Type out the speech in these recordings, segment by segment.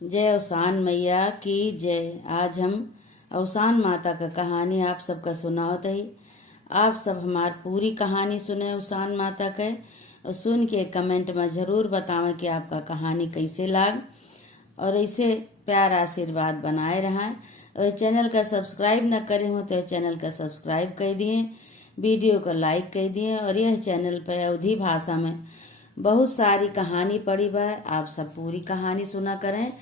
जय अवसान मैया की जय। आज हम अवसान माता का कहानी आप सबका सुनावत ही। आप सब हमार पूरी कहानी सुने अवसान माता के और सुन के कमेंट में जरूर बतावें कि आपका कहानी कैसे लाग और ऐसे प्यार आशीर्वाद बनाए रहें। और चैनल का सब्सक्राइब न करे हो तो चैनल का सब्सक्राइब कर दिए, वीडियो को लाइक कर दिए। और यह चैनल पर अवधी भाषा में बहुत सारी कहानी पड़ी बा, आप सब पूरी कहानी सुना करें।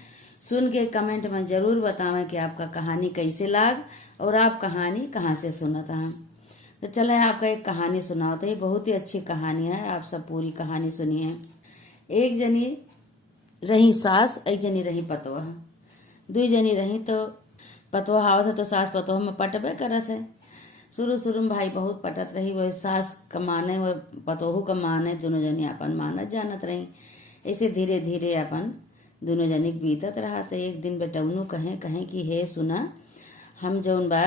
सुन के कमेंट में जरूर बतावें कि आपका कहानी कैसे लाग और आप कहानी कहाँ से सुनत हैं। तो चले आपका एक कहानी सुनाते ही, बहुत ही अच्छी कहानी है, आप सब पूरी कहानी सुनिए। एक जनी रही सास, एक जनी रही पतोह। दो जनी रही तो पतोह आवत है तो सास पतोह में पटबे करत है। शुरू में भाई बहुत पटत रही, वह सास कमाने वह पतोहू कमाने, दोनों जनी अपन मानत जानत रही। ऐसे धीरे धीरे अपन दोनों जनी बीतत रहा। तो एक दिन बेटौनू कहें कि हे सुना, हम जौन बा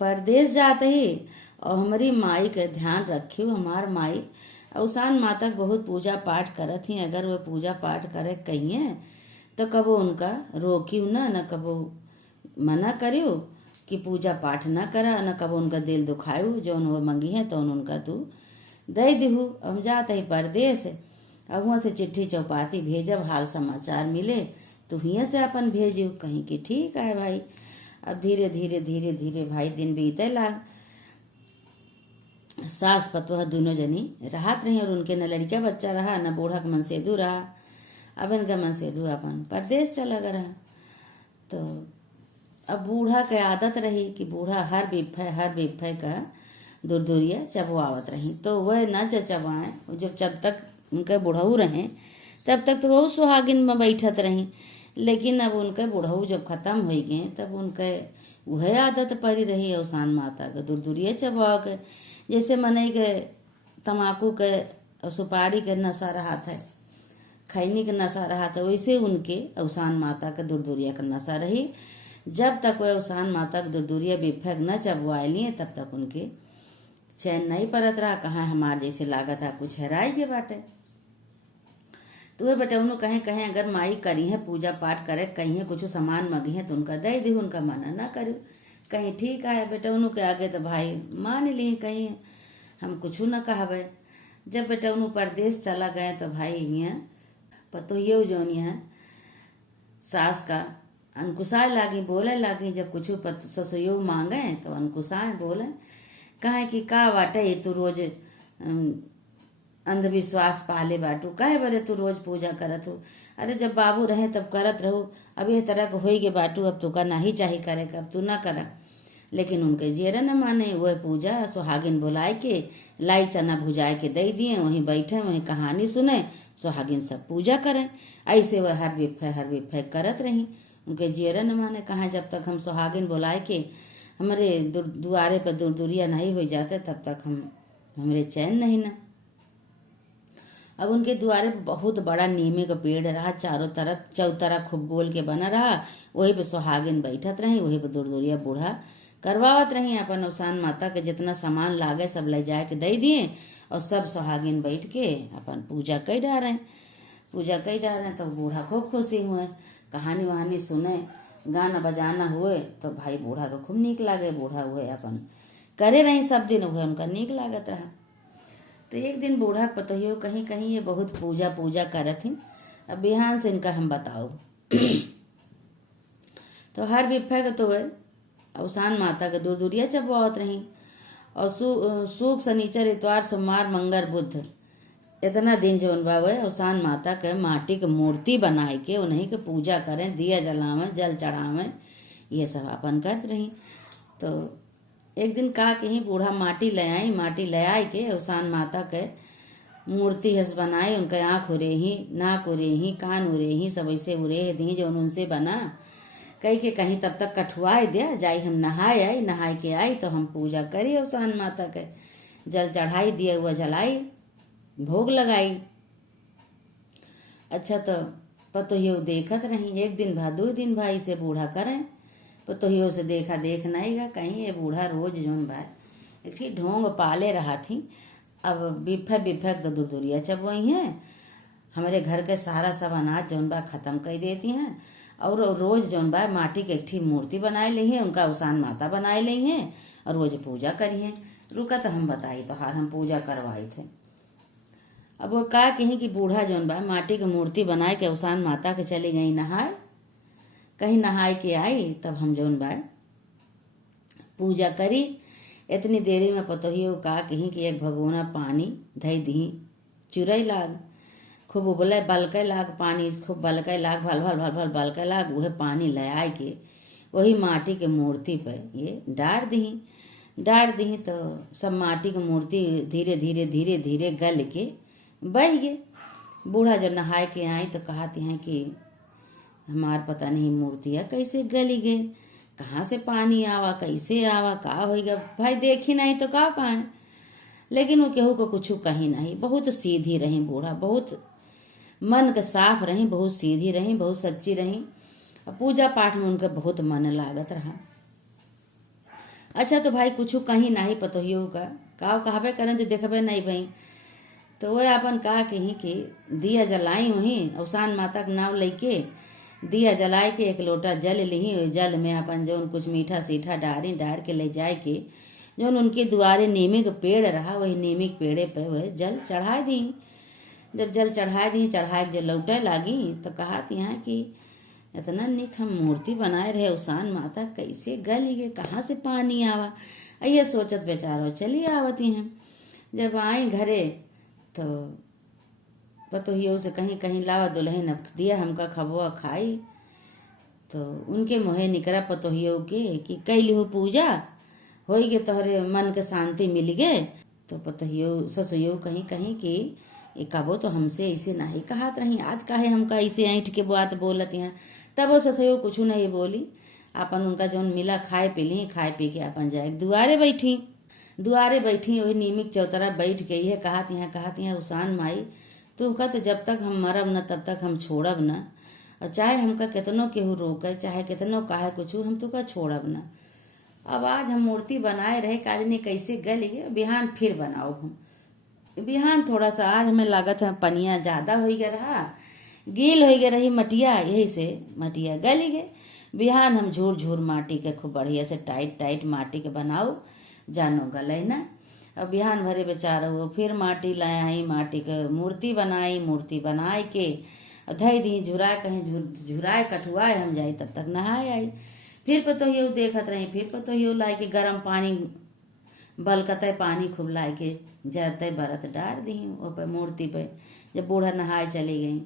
परदेश जाते ही और हमारी माई के ध्यान रखियो। हमार माई अवसान माता के बहुत पूजा पाठ करत ही, अगर वह पूजा पाठ करे कहिए तो कबो उनका रोकियो न कबो मना करियो कि पूजा पाठ न करा, न कबो उनका दिल दुखायु। जौन वो मंगी है तो उनका तू दे दिहू। हम जाते ही परदेश, अब वहाँ से चिट्ठी चौपाती भेजब, हाल समाचार मिले तो हियाँ से अपन भेजू। कहीं कि ठीक है भाई। अब धीरे धीरे भाई दिन बीते लाग। सास पतोह दोनों जनी राहत रही और उनके न लड़का बच्चा रहा न बूढ़ा का मनसेदू रहा। अब इनका मनसेदू अपन परदेश चला गया। तो अब बूढ़ा के आदत रही कि बूढ़ा हर बिफे का दूरिया चबवावत रही। तो वह न चबवाए, जब तक उनके बुढ़ऊ रहे तब तक तो बहुत सुहागिन में बैठत रही। लेकिन अब उनके बुढ़ऊ जब खत्म हो गए तब उनके वह आदत पड़ी रही अवसान माता के दूरिया चबवा के। जैसे मनई के तम्बाकू के सुपारी के नशा रहा था, खैनी के नशा रहा था, वैसे उनके अवसान माता के दूरिया का नशा रही। जब तक वह अवसान माता के दूरिया बिफक न चबवा लिए तब तक उनके चैन नहीं परत रहा। कहाँ हमार जैसे लागत है कुछ हेराई के बाटे। तो वह बेटौनू कहें अगर माई करी है पूजा पाठ करे, कहीं है कुछ सामान मगी है तो उनका दे दी, उनका मना ना करू। कहीं ठीक है बेटौनू के आगे तो भाई मान ली, कहीं हम कुछ न कहबे। जब बेटौनू परदेश चला गए तो भाई यहाँ पतोहियो जौन है सास का अंकुशाए लागी, बोले लागी। जब कुछ ससुयो मांगे तो अंकुशाए बोले, कहे कि का बाटे तू रोज अंधविश्वास पाले बाटू, काहे बरे तू रोज पूजा करत हो। अरे जब बाबू रहे तब करत रहो, अब ये तरह के होई गे बाटू, अब तुका नहीं चाही करे, अब तू ना करा। लेकिन उनके जेरा न माने, वह पूजा सुहागिन बुलाए के लाई चना भुजाए के दे दिए, वहीं बैठे वहीं कहानी सुने, सुहागिन सब पूजा करें। ऐसे वह हर बिफे करत रही। उनके जेरा न माने, कहा जब तक हम सुहागिन बुलाए के हमारे दुआरे पर दूरिया नहीं हो जाते तब तक हमरे चैन नहीं ना। अब उनके द्वारे बहुत बड़ा नीमे का पेड़ रहा, चारों तरफ चौतरा खूब गोल के बना रहा। वही पे सुहागिन बैठत रही, वही पे दूरिया बूढ़ा करवावत रही। अपन अवसान माता के जितना सामान लागे सब ले जाए के दे दिए और सब सुहागिन बैठ के अपन पूजा कर डारे। तो बूढ़ा खूब खुशी हुए, कहानी वहानी सुने, गाना बजाना हुए तो भाई बूढ़ा को खूब नीक लागे। बूढ़ा हुए अपन करे रही सब दिन, हुए उनका नीक लागत रहा। तो एक दिन बूढ़ा पतोहियो कहीं ये बहुत पूजा करत ही। अब बिहान से इनका हम बताओ। तो हर बिफे के तो वह अवसान माता के दूरिया चबवावत रही। और सुख शनिचर इतवार सोमवार मंगर बुध इतना दिन जौन बा वह अवसान माता के माटी के मूर्ति बनाए के उन्हीं के पूजा करें, दिया जलावें, जल चढ़ावें, ये सब अपन करत रही। तो एक दिन का कहीं बूढ़ा माटी ले आई के अवसान माता के मूर्ति हस बनाए। उनके आँख उरे ही, नाक उरे ही, कान उरे ही, सब ऐसे उरे दी जो उनसे बना। कही के कहीं तब तक कठुआए दिया जाई, हम नहाए के आई तो हम पूजा करी अवसान माता के, जल चढ़ाई, दिया हुआ जलाई, भोग लगाई। अच्छा तो पतोहियो देखत रही। एक दिन भा दो दिन भाई से बूढ़ा करें, पतोहियो से देखा देख नहीं गा, कहीं ये बूढ़ा रोज जौन बा एक ढोंग पाले रहा थी। अब बिफक तो दूरिया चबवाई है। हमारे घर के सारा सब अनाज जौन बा खत्म कर देती हैं और रोज जौन बा माटी के एक ठी मूर्ति बनाए ली है, उनका उसान माता बनाए ली है और रोज पूजा करी है। रुका तो हम बताई तो हार हम पूजा करवाई थे। अब वो का कहीं कि बूढ़ा जौन बा माटी की मूर्ति बनाए के उसान माता के चली गई नहाए। कहीं नहाए के आई तब हम जौन बा पूजा करी। इतनी देरी में पतोहियो का कहीं कि एक भगोना पानी धई दी, चुरई लाग खूब उबले बलके लाग, पानी खूब बलके लाग, भल भल भल भल बलके लाग। वह पानी ले आए के वही माटी के मूर्ति पे ये डार दी तो सब माटी की मूर्ति धीरे धीरे धीरे धीरे गल के बह गए। बूढ़ा जब नहाए के आई तो कहती हैं कि हमार पता नहीं मूर्तियाँ कैसे गली गए, कहाँ से पानी आवा, कैसे आवा, का होगा भाई देखी नहीं तो का कहें। लेकिन वो केहू को कुछ कही नहीं। बहुत सीधी रही बूढ़ा, बहुत मन के साफ रही, बहुत सीधी रही, बहुत सच्ची रही। पूजा पाठ में उनका बहुत मन लागत रहा। अच्छा तो भाई कुछ कहीं नहीं पतोहियो का कहबे करें तो देखबे नहीं भाई। तो वो अपन का कहीं कि दिया जलाई वहीं अवसान माता के नाम लेके दिया जलाए के एक लोटा जल ली। जल में अपन जौन कुछ मीठा सीठा डार के ले जाए के जौन उनके द्वारे नीमी के पेड़ रहा वही नीमी के पेड़े पे वह जल चढ़ा दी। जब जल चढ़ा दी, चढ़ाए के जब लौटे लागी तो कहती हैं कि इतना निक हम मूर्ति बनाए रहे उसान माता कैसे गली गए, कहाँ से पानी आवा। ये सोचत बेचारो चली आवती हैं। जब आई घरे तो पतोहियो से कहीं कहीं लावा दुल्हन अब दिया हमका खबुआ खाई। तो उनके मोहे निकरा पतोहियो के कि कैली हूँ पूजा होई गे, तोहरे मन के शांति मिल गए। तो पतोहियो ससुयो कहीं कहीं कि ये कबो तो हमसे ऐसे नहीं कहत रही, आज काहे हमका ऐसे ऐंठ के बात बोलत हैं। तब वो ससुयो कुछ नहीं बोली। अपन उनका जौन मिला खाए पी ली, खाए पी के अपन जाए दुआरे बैठी वही नीमिक चौतरा बैठ गई है। कहती हैं उसान माई तू का तो जब तक हम मरब न तब तक हम छोड़ब न, और चाहे हमका कितनो केहू रोके, चाहे कितनो काहे कुछ हम तो का छोड़ब न। अब आज हम मूर्ति बनाए रहे काज ने कैसे गल गए, बिहान फिर बनाओ हम। बिहान थोड़ा सा आज हमें लागत है पनिया ज्यादा हो गया रहा, गील हो गया रही मटिया, यही से मटिया गली गए। बिहान हम झूर झूर माटी के खूब बढ़िया से टाइट माटी के बनाओ जानो गले न। अब बिहान भरे बेचारा वो फिर माटी लाए आई, माटी के मूर्ति बनाए के धई दी झुराए, कहीं झुराए कठुआए हम जाई तब तक नहाए आई। फिर पतोहियो देखत रही, फिर पतोहियो लाई के गर्म पानी बलकते पानी खूब लाई के जरते बरत डार दी वो पे मूर्ति पे। जब बूढ़ा नहाए चली गई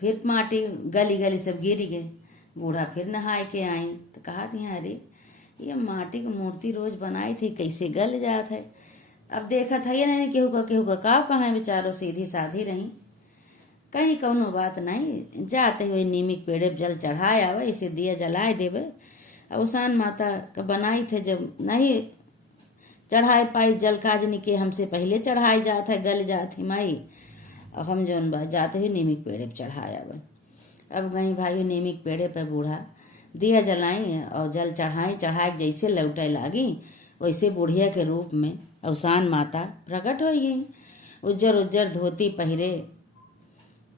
फिर माटी गली सब गिर गए। बूढ़ा फिर नहाए के आई तो कहा थी अरे ये माटी की मूर्ति रोज बनाई थी कैसे गल जात है। अब देखा था ये नहीं केहू का कहाँ बेचारो सीधी साधी रही, कहीं कौनो बात नहीं। जाते हुए नीमिक पेड़े जल चढ़ाए आवे, इसे दिया जलाए देवे। उसान माता का बनाई थे जब नहीं चढ़ाए पाई जल काजनी के हमसे पहले चढ़ाए जात है, गल जात ही माई। अब हम जौन बा जाते हुए नीमिक पेड़े पे चढ़ाए आवे। अब गई भाई नीमिक पेड़े पे बूढ़ा दिया जलाई और जल चढ़ाए जैसे लौटे लागी वैसे बुढ़िया के रूप में उसान माता प्रकट हो गई। उज्जर धोती पहिरे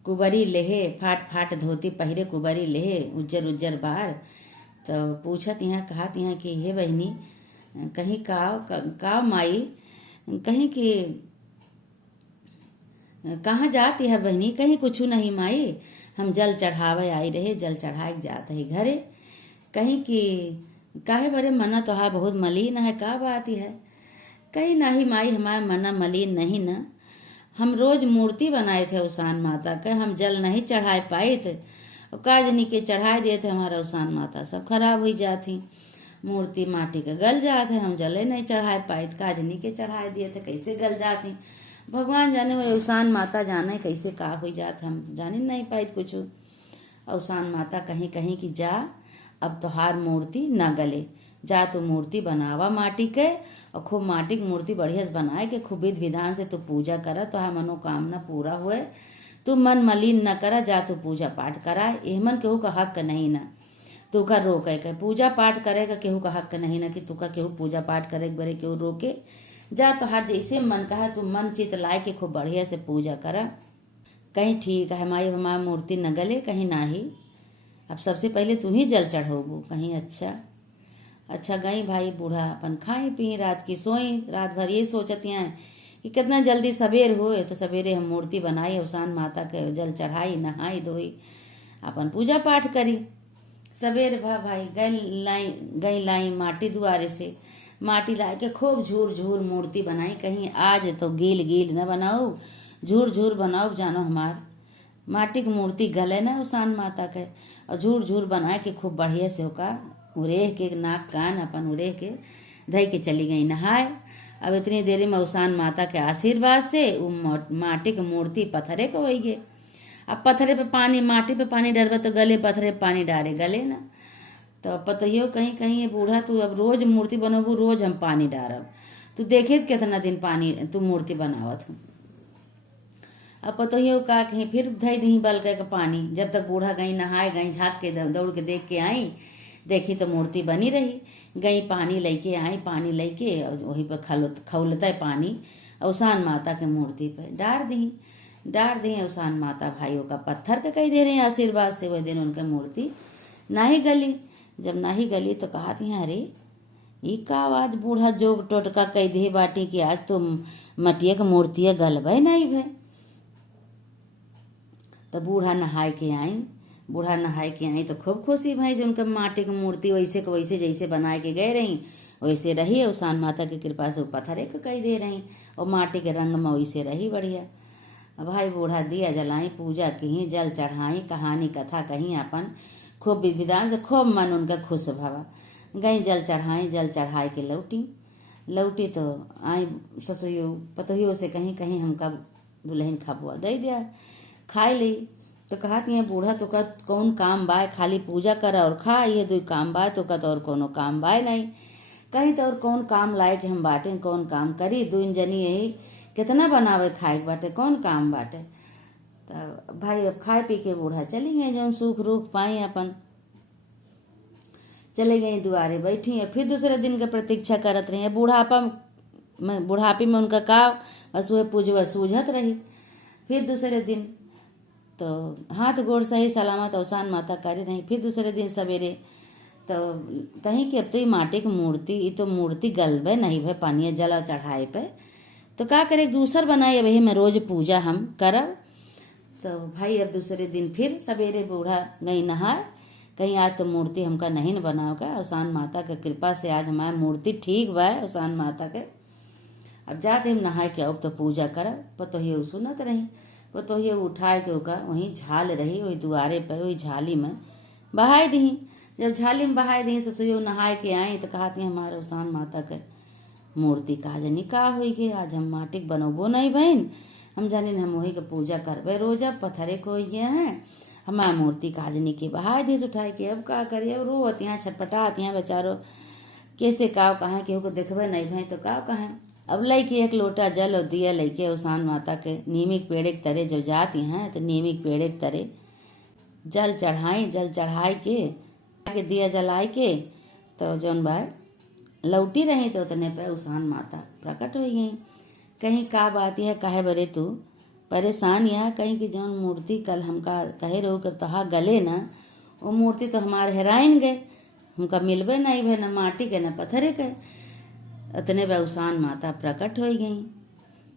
कुबरी लेहे, फाट धोती पहिरे कुबरी लेहे, उज्जर बार। तो पूछत यहाँ कहत यहाँ कि हे बहनी कहीं का माई, कहीं कि कहाँ जाती है बहनी, कहीं कुछ नहीं माई, हम जल चढ़ावे आई रहे, जल चढ़ाए जाते है घरे। कहीं कि काहे बरे मना तो है बहुत मलिन है, का बात है। कहीं नहीं माई हमारे मना मलिन नहीं न, हम रोज मूर्ति बनाए थे उसान माता का, हम जल नहीं चढ़ाए पाए थे और काजनी के चढ़ाए दिए थे, हमारा उसान माता सब खराब हो जाती, मूर्ति माटी के गल जाते, हम जले नहीं चढ़ाए पाए, काजनी के चढ़ाए दिए थे कैसे गल जाती। भगवान जाने वो उसान माता जाने कैसे का हो जात, हम जाने नहीं पाए कुछ। उसान माता कहीं कहीं की जा अब तोहार मूर्ति न गले, जा तू मूर्ति बनावा माटी के और खूब माटी की मूर्ति बढ़िया से बनाए के खूब विधि विधान से तू पूजा करा, तोहार मनोकामना पूरा हुए, तू मन मलिन न करा, जा तू पूजा पाठ करा। एहमन केहू का हक नहीं ना तू का रोके के पूजा पाठ करेगा, केहू का हक नहीं ना कि तू का केहू पूजा पाठ करे बरे केहू रोके जा तो हर जैसे मन कहा तू मन चित लाए के खूब बढ़िया से पूजा करा। कहीं ठीक है हमारी हमारी मूर्ति न गले कहीं ना ही। अब सबसे पहले तू ही जल चढ़ोबू कहीं। अच्छा गई भाई बूढ़ा अपन खाई पी रात की सोई। रात भर ये सोचती हैं कि कितना जल्दी सवेर होए तो सवेरे हम मूर्ति बनाई अवसान माता के जल चढ़ाई नहाई धोई अपन पूजा पाठ करी। सवेर भाई गई लाई माटी दुआरे से माटी ला के खूब झूर झूर मूर्ति बनाई। कहीं आज तो गील न बनाओ झूर झूर बनाओ जानो हमार माटी की मूर्ति गले ना अवसान माता के। और झूर झूर बनाए के खूब बढ़िया से होका उरेह के नाक कान अपन उरेह के धई के चली गई नहाए। अब इतनी देरी में अवसान माता के आशीर्वाद से वो माटी की मूर्ति पत्थरे को हो गए। अब पत्थरे पे पानी माटी पे पानी डरबे तो गले पत्थरे पे पानी डारे गले ना। तो पतोहियो कहीं ये बूढ़ा तू अब रोज मूर्ति बनोबू रोज हम पानी डारब तू देखे कितना दिन पानी तू मूर्ति बनावत हूँ। अब पतोहियो का कहीं फिर धई दी बल के पानी। जब तक बूढ़ा गई नहाए गई झाँक के दौड़ के देख के आई देखी तो मूर्ति बनी रही। गई पानी लेके आई पानी लेके और वहीं पर खौलता है पानी अवसान माता के मूर्ति पे डार दी अवसान माता भाइयों का पत्थर के कही दे रहे हैं आशीर्वाद से। वह दिन उनके मूर्ति ना ही गली। जब ना ही गली तो कहा थी अरे ये का आज बूढ़ा जोग टोटका कह दे बाटी कि आज तो मटिया के मूर्ति गलबे नहीं भे। तो बूढ़ा नहाए के आई तो खूब खुशी भाई जो उनका माटी की मूर्ति वैसे के वैसे जैसे बनाए के गए रही वैसे रही। अवसान माता की कृपा से पत्थरे के कही दे रही और माटी के रंग में वैसे रही बढ़िया। भाई बूढ़ा दिया जलाई पूजा की जल चढ़ाई कहानी कथा कहीं अपन खूब विधान से खूब मन उनका खुश भवा। गई जल चढ़ाई के लौटी तो आई ससुरियो पतोहियो से कहीं हमका दुल्हन खबुआ दे दिया खाए ली। तो कहती है बूढ़ा तो का कौन काम बाय खाली पूजा कर और खा ये दो काम बाय तो का तो और कोनो काम बाय नहीं कहीं तो और कौन काम लाए कि हम बाटे कौन काम करी दुइन जनी यही कितना बनावे खाए बाटे कौन काम बाटे। तो भाई अब खाए पी के बूढ़ा चली गई जब सुख रूख पाई अपन चले गई दुआरे बैठी है। फिर दूसरे दिन के प्रतीक्षा करत रही है बुढ़ापी में उनका का बस वह पूजवा सूझत रही। फिर दूसरे दिन तो हाथ गोड़ सही सलामत अवसान माता करी रही। फिर दूसरे दिन सवेरे तो कहीं कि अब तो ये माटी की मूर्ति तो मूर्ति गलबे नहीं भे पानी जला चढ़ाए पे तो का करे दूसर बनाए वही मैं रोज पूजा हम करब। तो भाई अब दूसरे दिन फिर सवेरे बूढ़ा गई नहाए कहीं आज तो मूर्ति हमका नहीं न बनाओगा अवसान माता के कृपा से आज हमारी मूर्ति ठीक बा अवसान माता के। अब जाते हम नहाए के अब तो पूजा करब। पतोहियो सुनत रही पतोहियो उठाए के ओका वहीं झाल रही वही दुआरे पे वही झाली में बहाई दी। जब झाली में बहाई दी ससुरियो नहाए के आई तो कहती हमारे अवसान माता के मूर्ति का जनी का हो गई आज हम माटी बनोबो नहीं बहन हम जाने हम वही के पूजा करबे रोज अब पत्थरे को गए हैं हमारी मूर्ति काजनी के बहाय देश उठाए के। अब का करिए अब रोत यहाँ छटपटात यहाँ बेचारो कैसे काव कहाँ केहू को देखबे नहीं भाई तो काव कहाँ। अब लैके एक लोटा जल और दिया लैके अवसान माता के नीमिक पेड़ के तरे जब जाती हैं तो नीमिक पेड़ के तरे जल चढ़ाई के दिया जलाए के तो जौन बाय लौटी रही तो उतने पे अवसान माता प्रकट हो गई। कहीं का बात यह काहे बरे तू परेशान यह कहीं कि जौन मूर्ति कल हमका कहे रहो कि तहा गले ना वो मूर्ति तो हमारे हेराइन गए हमका मिलबे नहीं भे न माटी के न पत्थरे के। उतने अवसान माता प्रकट हो गई।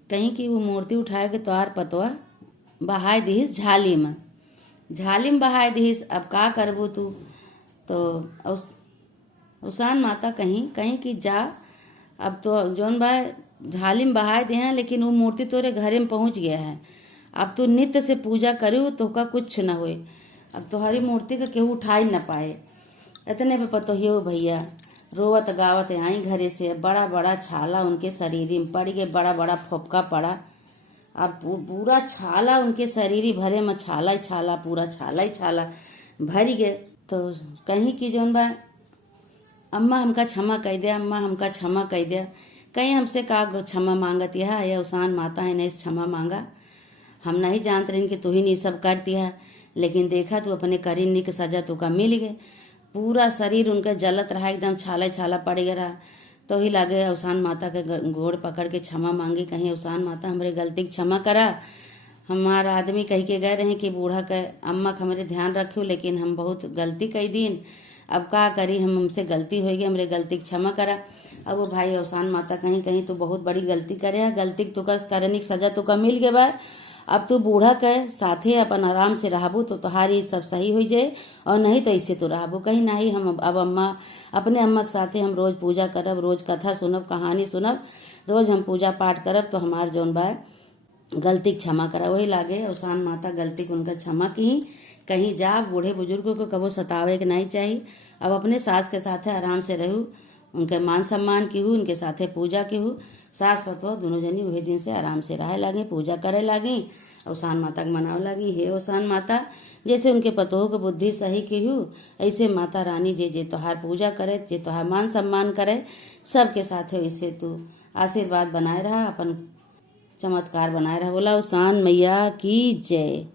कहीं कि वो मूर्ति उठाए के तोहार पतवा बहाय दीस झाली में बहाय दीस अब का करबू तू। तो अवसान माता कहीं कि जा अब तो जौन बा झाली में बहाय दे हैं लेकिन वो मूर्ति तोरे घरे में पहुंच गया है अब तू नित्य से पूजा करू तो का कुछ न होए अब तुम्हारी मूर्ति का केहू उठाई न पाए। इतने पे पतोहियो भैया रोवत गावत आई घरे से बड़ा बड़ा छाला उनके शरीर में पड़ गए बड़ा बड़ा फोपका पड़ा। अब पूरा छाला उनके शरीर भरे में छाला ही छाला पूरा छाला ही छाला भर गए। तो कहीं की जौन बा अम्मा हमका क्षमा कह दिया अम्मा हमका क्षमा कह दिया। कहीं हमसे का क्षमा मांगत यह अवसान माता है नहीं क्षमा मांगा हम नहीं जानते रहे कि तू ही नहीं सब करती है लेकिन देखा तू अपने करीनी की सजा तो का मिल गए। पूरा शरीर उनका जलत रहा एकदम छाला छाला पड़ गया रहा। तो ही लागे अवसान माता के गोड़ पकड़ के क्षमा मांगी, कहीं अवसान माता हमरे गलती की क्षमा करा। हमारा आदमी कह के गए रहे कि बूढ़ा के अम्मा का हमारे ध्यान रखो, लेकिन हम बहुत गलती कई दिन, अब का करी, हमसे गलती हो गई, हमरे गलती की क्षमा करा। अब वो भाई अवसान माता कहीं कहीं तो बहुत बड़ी गलती करे है, गलती तो का करने की सजा तो का मिल गए बा। अब तू बूढ़ा के साथे अपन आराम से रहबू तो तुम्हारी सब सही हो जाए, और नहीं तो ऐसे तो रहबू कहीं नहीं। हम अब अम्मा अपने अम्मा के साथे हम रोज पूजा करब, रोज कथा सुनब, कहानी सुनब, रोज हम पूजा पाठ करब, तो हमार जौन बा गलती क्षमा करा। वही लागे अवसान माता गलती को उनका क्षमा की। कहीं जा बूढ़े बुजुर्गों को कबो सतावे के नहीं चाहिए। अब अपने सास के साथे आराम से रहू, उनके मान सम्मान की हूँ, उनके साथे पूजा की हूँ। सास पतो दोनों जनी वही दिन से आराम से रहे लागे, पूजा करे लागी, अवसान माता के मनावे लागी। हे अवसान माता, जैसे उनके पतोह के बुद्धि सही की हूँ, ऐसे माता रानी जे जे तोहार पूजा करे, जे तोहार मान सम्मान करे, सबके साथे वैसे तू आशीर्वाद बनाए रहा, अपन चमत्कार बनाए रहा। बोला अवसान मैया की जय।